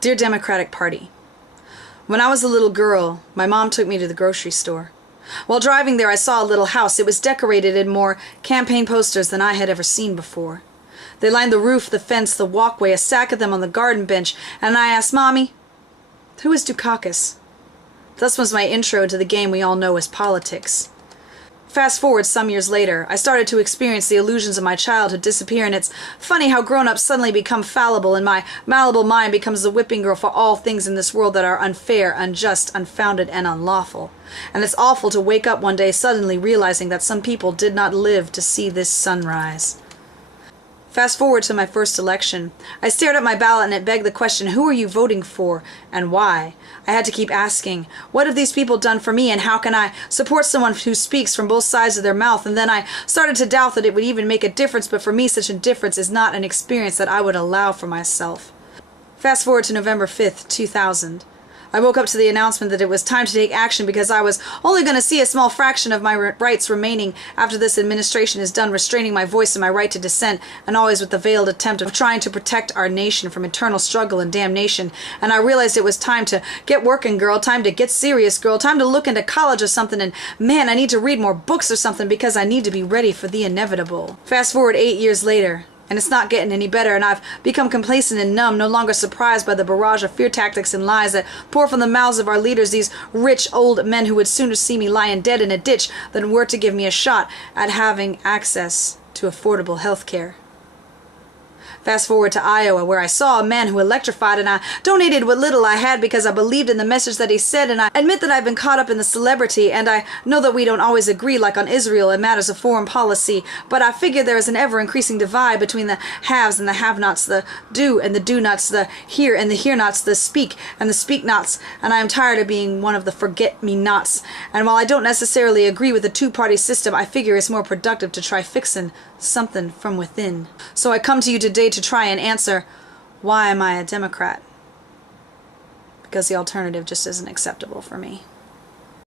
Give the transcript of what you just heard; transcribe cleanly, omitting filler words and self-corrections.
Dear Democratic Party, when I was a little girl, my mom took me to the grocery store. While driving there, I saw a little house. It was decorated in more campaign posters than I had ever seen before. They lined the roof, the fence, the walkway, a stack of them on the garden bench, and I asked, Mommy, who is Dukakis? Thus was my intro to the game we all know as politics. Fast forward some years later, I started to experience the illusions of my childhood disappear, and it's funny how grown-ups suddenly become fallible, and my malleable mind becomes the whipping girl for all things in this world that are unfair, unjust, unfounded, and unlawful. And it's awful to wake up one day suddenly realizing that some people did not live to see this sunrise. Fast forward to my first election. I stared at my ballot and it begged the question, who are you voting for and why? I had to keep asking, what have these people done for me and how can I support someone who speaks from both sides of their mouth? And then I started to doubt that it would even make a difference, but for me such a difference is not an experience that I would allow for myself. Fast forward to November 5th, 2000. I woke up to the announcement that it was time to take action because I was only going to see a small fraction of my rights remaining after this administration is done restraining my voice and my right to dissent, and always with the veiled attempt of trying to protect our nation from eternal struggle and damnation. And I realized it was time to get working, girl, time to get serious, girl, time to look into college or something, and man, I need to read more books or something because I need to be ready for the inevitable. Fast forward 8 years later. And it's not getting any better, and I've become complacent and numb, no longer surprised by the barrage of fear tactics and lies that pour from the mouths of our leaders, these rich old men who would sooner see me lying dead in a ditch than were to give me a shot at having access to affordable health care. Fast forward to Iowa, where I saw a man who electrified, and I donated what little I had because I believed in the message that he said, and I admit that I've been caught up in the celebrity, and I know that we don't always agree, like on Israel and matters of foreign policy, but I figure there is an ever-increasing divide between the haves and the have-nots, the do and the do-nots, the hear and the hear-nots, the speak and the speak-nots, and I am tired of being one of the forget-me-nots. And while I don't necessarily agree with the two-party system, I figure it's more productive to try fixing something from within. So I come to you today to try and answer, why am I a Democrat? Because the alternative just isn't acceptable for me.